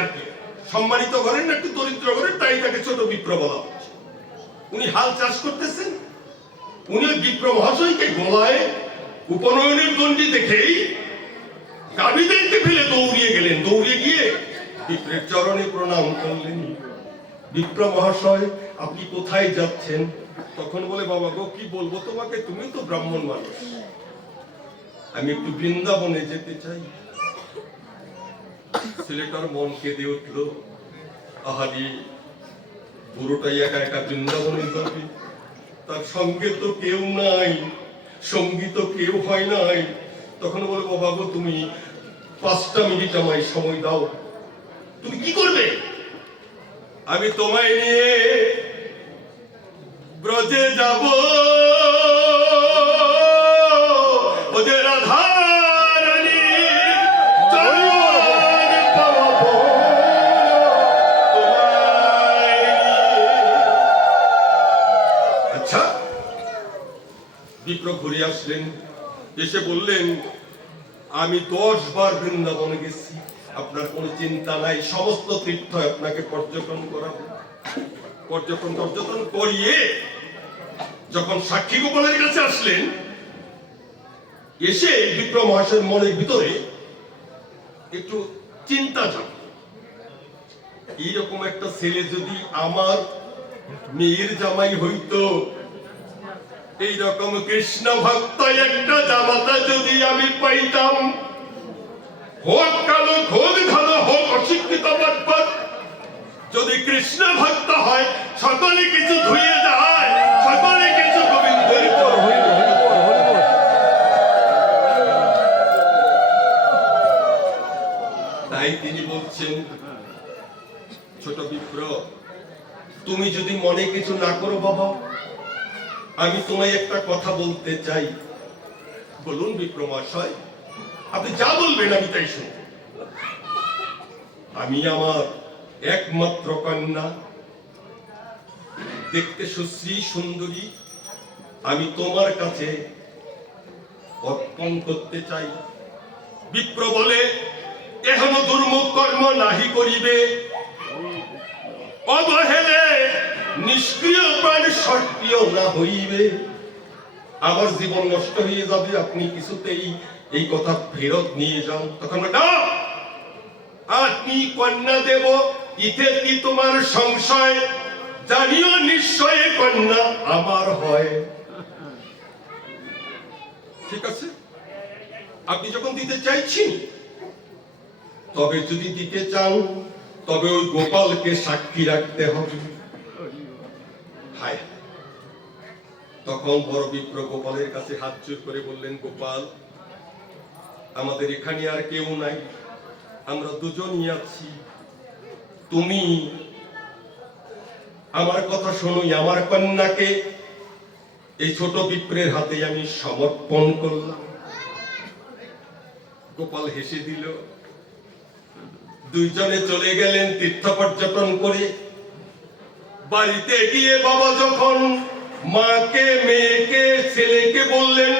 আর কি, সম্মানিত ঘরের না একটু দরিদ্র ঘরের, তাই তাকে ছোট বিপ্র বলা হচ্ছে। উনি হাল চাষ করতেছেন, উনি বিপ্র মহাশয়কে গলায় উপনয়নের দণ্ডি দেখেই গাভীদেরকে ফেলে দৌড়িয়ে গেলেন। দৌড়িয়ে গিয়ে বিপ্রের চরণে প্রণাম করলেন। বিপ্র মহাশয়, আপনি কোথায় যাচ্ছেন? তখন বলে, বাবা গো, কি বলবো তোমাকে, তুমি তো ব্রাহ্মণ মানুষ, আমি একটু বৃন্দাবনে যেতে চাই। ছেলেটার মন কেঁদে উঠল। আহারি, বুড়োটাই একা একা বৃন্দাবনে যাবে, তার সঙ্গে তো কেউ নাই, সঙ্গী তো কেউ হয় নাই। তখন বলে, বাবা গো, তুমি 5টা মিনিট আমায় সময় দাও। তুমি কি করবে? আমি তোমায় নিয়ে ব্রজে যাব, ওদের রাধা রানী চরণ পাবো তোমায় নিয়ে। আচ্ছা, বিপ্র ঘুরে আসলেন, এসে বললেন, আমি 10 বার বৃন্দাবনে গেছি, আপনার কোনো চিন্তা নাই, সমস্ত তীর্থ আপনাকে পর্যটন করাবো। পর্যটন করিয়ে যখন সাক্ষী গোপালের কাছে আসলেন, এসে বিপ্র মহাশয়ের মনের ভিতরে একটু চিন্তা জাগল। এইরকম একটা ছেলে যদি আমার মেয়ের জামাই হইতো, এইরকম কৃষ্ণ ভক্ত একটা জামাতা যদি আমি পাইতাম, হোক কালো, হোক ধনো, হোক অশিক্ষিত বটবট, যদি কৃষ্ণ ভক্ত হয়, সকলে কিছু ধুয়ে যায়, সকলে কিছু গোবিন্দের চরণে। তাই তিনি বলছেন, ছোট বিপ্র, তুমি যদি মনে কিছু না করো বাবা, আমি তোমায় একটা কথা বলতে চাই। বলুন বিপ্র মহাশয়, আপনি যা বলবেন আমি তাই শুনব। আমি আমার একমাত্র কন্যা, দেখতে সুশ্রী সুন্দরী, আমি তোমার কাছে অর্পণ করতে চাই। বিপ্র বলে, এহেন দুর্মুখ কর্ম নাহি করিবে, অবহেলে নিষ্ক্রিয় প্রাণ সক্রিয় না হইবে, আমার জীবন নষ্ট হয়ে যাবে, আপনি কিছুতেই এই কথা ফেরত নিয়ে যান। তখন না, আপনি কন্যা দেব, ইতে কি তোমার সংশয়, জানিও নিশ্চয় কন্যা আমার হয়। ঠিক আছে, আপনি যখন দিতে চাইছেন, তবে যদি দিতে চান, তবে ওই গোপালকে সাক্ষী রাখতে হবে। হায়, তখন বড় বিপ্র গোপালের কাছে হাত জোর করে বললেন, গোপাল, আমাদের এখানে আর কেউ নাই, আমরা দুজনই আছি, তুমি আমার কথা শোনোই, আমার কন্যাকে এই ছোট বিপ্রের হাতে আমি সমর্পণ করলাম। গোপাল হেসে দিল। দুইজনে চলে গেলেন তীর্থ পর্যটন করে। বাড়িতে গিয়ে বাবা যখন মাকে, মেয়েকে, ছেলেকে বললেন,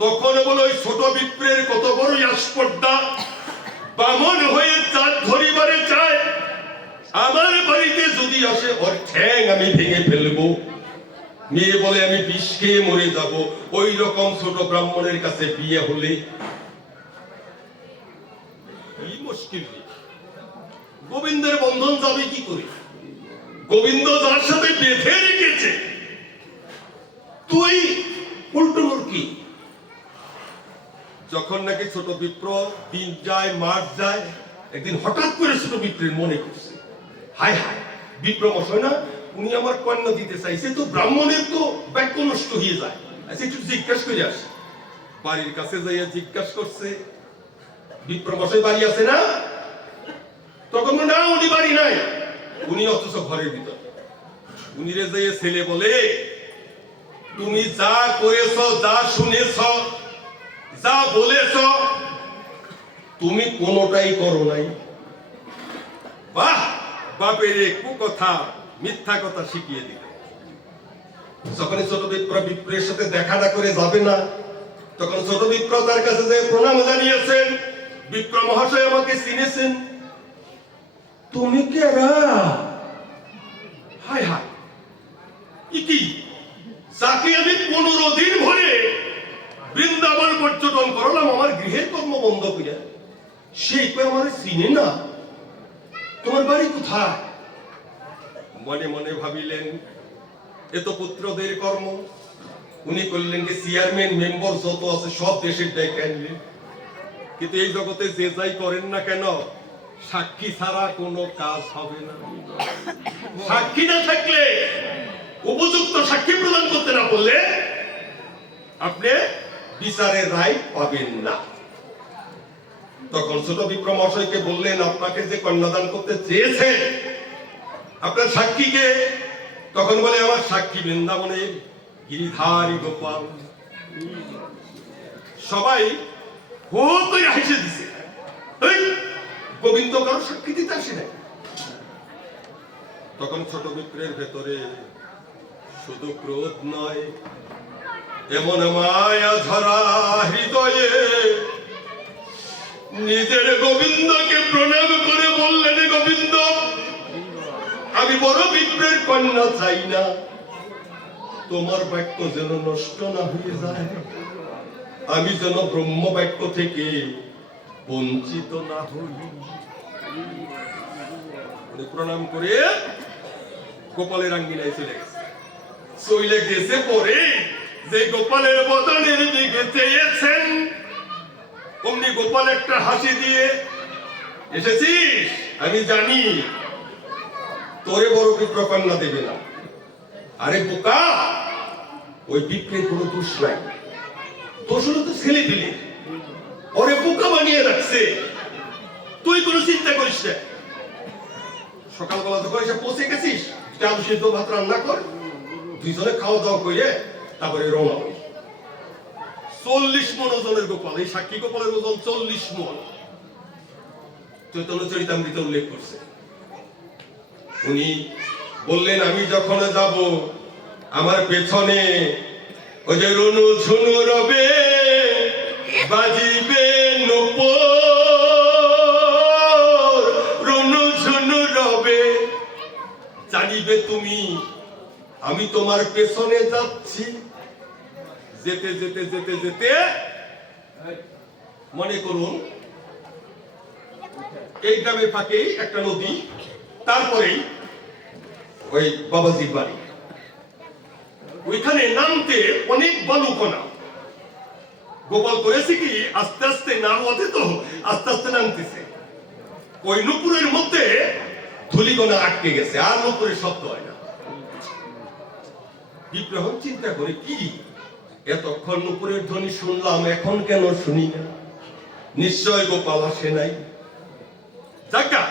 তখন বলো, ওই ছোট বিপ্রের কত বড়ই আস্পর্ধা, বামন হয়ে চাঁদ ধরিবারে চায়, আমার বাড়িতে যদি আসে ওর ঠ্যাং আমি ভেঙে ফেলবো। মেয়ে বলে, আমি বিষ খেয়ে মরে যাব। ওই রকম ছোট ব্রাহ্মণের কাছে বিয়ে হলে কি মুশকিল, গোবিন্দের বন্ধন যাবে কি করে? গোবিন্দ যার সাথে বেঁধে রেখেছে, তুই উল্টো কি? যখন নাকি ছোট বিপ্র দিন যায় মাস যায়, একদিন হঠাৎ করে ছোট বিপ্রের মনে করছে, হায় হায়, বিপ্র মশাই না, উনি আমার কন্যা দিতে চাইছে, তো ব্রাহ্মণের তো বাক্য নষ্ট হয়ে যায়। আচ্ছা, একটু জিজ্ঞাসা করে আসে। বাড়ির কাছে যাইয়া জিজ্ঞাসা করছে, বিপ্র মশাই বাড়ি আছে না? তখন না, উনি বাড়ি নাই, উনি অথচ ঘরের ভিতর। উনি রে যাইয়া ছেলে বলে, তুমি যা করেছ, যা শুনেছ, যা বলেছ, তুমি কোনোটাই করো নাই। বাহ, বাপের কুকথা, মিথ্যা কথা শিখিয়ে দিল। যখন ছোট বিপ্র বিপ্রের সাথে দেখা না করে যাবে না, তখন ছোট বিপ্র তার কাছে যে প্রণাম জানিয়েছেন, বিপ্র মহাশয় আমাকে চিনেছেন, তুমি কেরা? হায় হায়, কি যাকে আমি 15 দিন ধরে বৃন্দাবন পর্যটন করলাম আমার গৃহের কর্ম বন্ধ করে, সেই কই আমার চিনে না। তোমার বাড়ি কোথায়? মনে মনে ভাবিলেন এ তো পুত্রদের কর্ম। উনি করলেন কি চেয়ারম্যান মেম্বার যত আছে সব দেশের ডেকে আনলেন। কিন্তু এই জগতে যে যাই করেন না কেন, সাক্ষী ছাড়া কোনো কাজ হবে না। সাক্ষী না থাকলে, উপযুক্ত সাক্ষী প্রদান করতে না পারলে আপনি বিচারের রায় পাবেন না। তখন ছোট বিক্রম মশাইকে বললেন, আপনাকে যে কন্যাদান করতে চেয়েছে আপনার সাক্ষীকে? তখন বলে, আমার সাক্ষী বৃন্দাবনের গিরিধারী গোপাল। সবাই হো করে হেসে দিছে। গোবিন্দ কারো সাক্ষী দিতে আসে নাই। তখন ছোট বিক্রের ভেতরে শুধু ক্রোধ নয়, এমন মায়া ধরা হৃদয়ে নিজের গোবিন্দকে প্রণাম করে বললেন, গোবিন্দ, আমি বড় বিপ্রের কন্যা চাই না, তোমার বাক্য যেন নষ্ট না হয়ে যায়, আমি যেন ব্রহ্ম বাক্য থেকে বঞ্চিত না হই। প্রণাম করে গোপালের আঙ্গিনায় চলে গেছে। চলে গেছে পরে যে গোপালের বদনের দিকে চেয়েছেন, অমনি গোপাল একটা হাসি দিয়ে, এসেছিস, আমি জানি তোরে বড় বিপ্র কন্যা দেবে না। আরে বোকা, ওই বিপ্রের কোনো দোষ নাই, দোষ হলো তো ছেলে পেলে, ওরে বোকা বানিয়ে রাখছে। তুই কোনো চিন্তা করিস না। সকালবেলা যখন এসে পৌঁছে গেছিস, আলু সিদ্ধ ভাত রান্না কর, দুইজনে খাওয়া দাওয়া করে তারপরে রওনা হই। 40 মণ ওজনের গোপাল, এই সাক্ষী গোপালের ওজন 40 মণ। চৈতন্য চরিতামৃতে উল্লেখ করছে। উনি বললেন, আমি যখন যাব আমার পেছনে ওই যে রুনু ঝুনু রবে, বাজিবে নূপুর, রুনু ঝুনু রবে, জানিবে তুমি আমি তোমার পেছনে যাচ্ছি। যেতে যেতে যেতে যেতে মনে করুন এই গ্রামের পাশেই একটা নদী, তারপরেই ওই বাবাজির বাড়ি। ওইখানে নামতে অনেক বালুকণা। গোপাল করেছে কি, আস্তে আস্তে নামতে তো আস্তে আস্তে নামতেছে। ওই নূপুরের মধ্যে ধুলিকণা আটকে গেছে, আর নূপুরের শব্দ হয় না। বিপ্রহ চিন্তা করে, কি এতক্ষণ নূপুরের ধ্বনি শুনলাম, এখন কেন শুনি না? নিশ্চয় গোপাল আসে নাই। যাকা,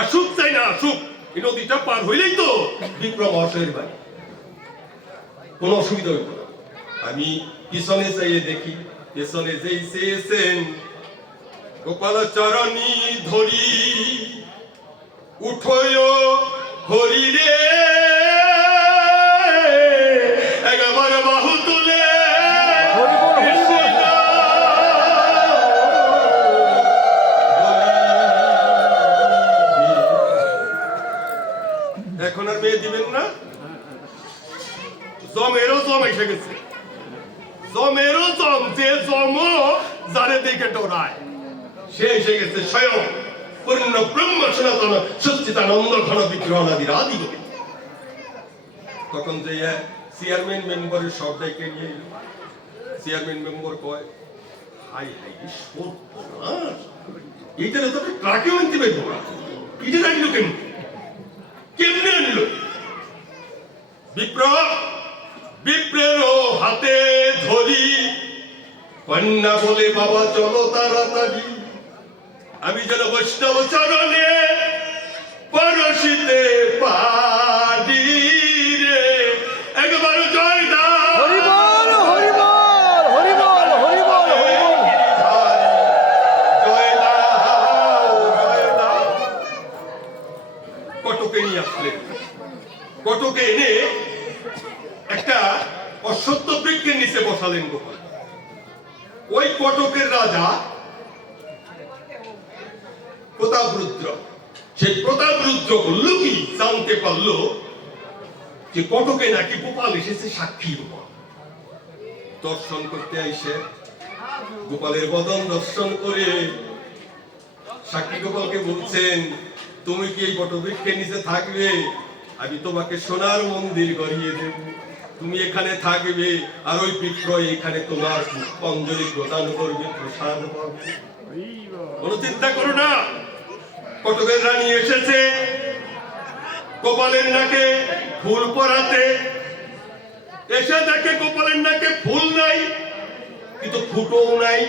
আসুক চাই না আসুক, এই নদীটা পার হইলেই তো বিক্রম মহাশয়ের বাড়ি, কোনো অসুবিধা হইল না। আমি পিছনে চাইয়ে দেখি, পেছনে যেই চেয়েছেন, গোপাল চরণী ধরি উঠয় হরি রে, একবার বাহু তুলে এখন আর মেয়ে দিবেন না? জমেরও জম এসে গেছে, জমেরও জম, যে জম যারে দেখে ডরায় সে এসে গেছে স্বয়ং পূর্ণ ব্রহ্ম সনাতন সচ্চিদানন্দ ঘন বিগ্রহনাদির আদি গোবিন্দ। তখন যে চেয়ারম্যান মেম্বারের সব ডেকে নিয়ে এলো। চেয়ারম্যান মেম্বার কয়, হাই হাই সর্বনাশ, এইটারে তো ট্রাকে আনতে পারবো না, এটা আনলো কেমনে আনলো? বিপ্রের হাতে ধরি কন্যা বলে, বাবা চলো তাড়াতাড়ি, আমি যেন বৈষ্ণব চরণে পরশিতে পারি রে, একবার জয় দাও, হরি বল, হরি বল, হরি বল, হরি বল, জয় দাও, জয় দাও। কটকে নিয়ে আসলেন। কটকে এনে একটা অশ্বত্থ বৃক্ষের নিচে বসালেন গোপাল। ওই কটকের রাজা প্রতাপরুদ্র, সে প্রতাপ রুদ্র বললো কি জানতে পারলো যে কটকে নাকি গোপাল এসেছে সাক্ষী গোপাল দর্শন করতে আইসে। গোপালের বদন দর্শন করে সাক্ষী গোপালকে বলছেন, তুমি কি এই বটবৃক্ষের নিচে থাকবে? আমি তোমাকে সোনার মন্দির গড়িয়ে দেব, তুমি এখানে থাকবে, আর ওই বিক্রয় এখানে তোমার পুষ্পাঞ্জলি প্রদান করবে, প্রসাদ পাবে। কোনো চিন্তা করো না, কটকের রানী এসেছে গোপালের নাকে ফুল পরাতে। এসে দেখে গোপালের নাকে ফুল নাই, কিন্তু ফুটোও নাই।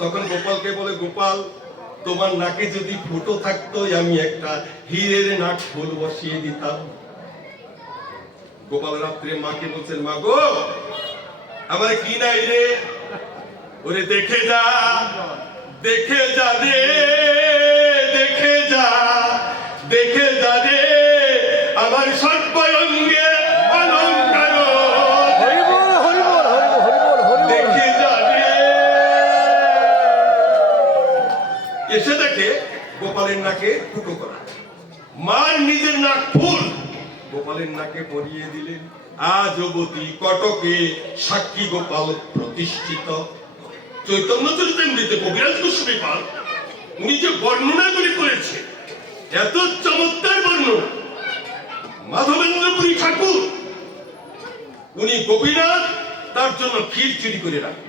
তখন গোপালকে বলে, গোপাল তোমার নাকে যদি ফুটো থাকতো আমি একটা হীরের নাক ফুল বসিয়ে দিতাম। গোপাল রাত্রে মাকে বলছেন, মা গো আমার কি নাই রে? ওরে দেখে যা, দেখে যা রে, দেখে যা, দেখে যা রে আমার সর্বাঙ্গে অলঙ্কার, দেখে যা রে। এসে দেখে গোপালের নাকে ফুটো করা, মার নিজের নাক ফুল গোপালের নাকে পরিয়ে দিলেন। আজ অবধি কটকে সাক্ষী গোপাল প্রতিষ্ঠিত। চৈতন্য চরিতামৃতে কবিরাজ গোস্বামী পাল উনি যে বর্ণনাগুলি করেছে, এত চমৎকার বর্ণনা। মাধবেন্দ্রপুরী ঠাকুর উনি গোপীনাথ তার জন্য ক্ষীর চুরি করে রাখেন।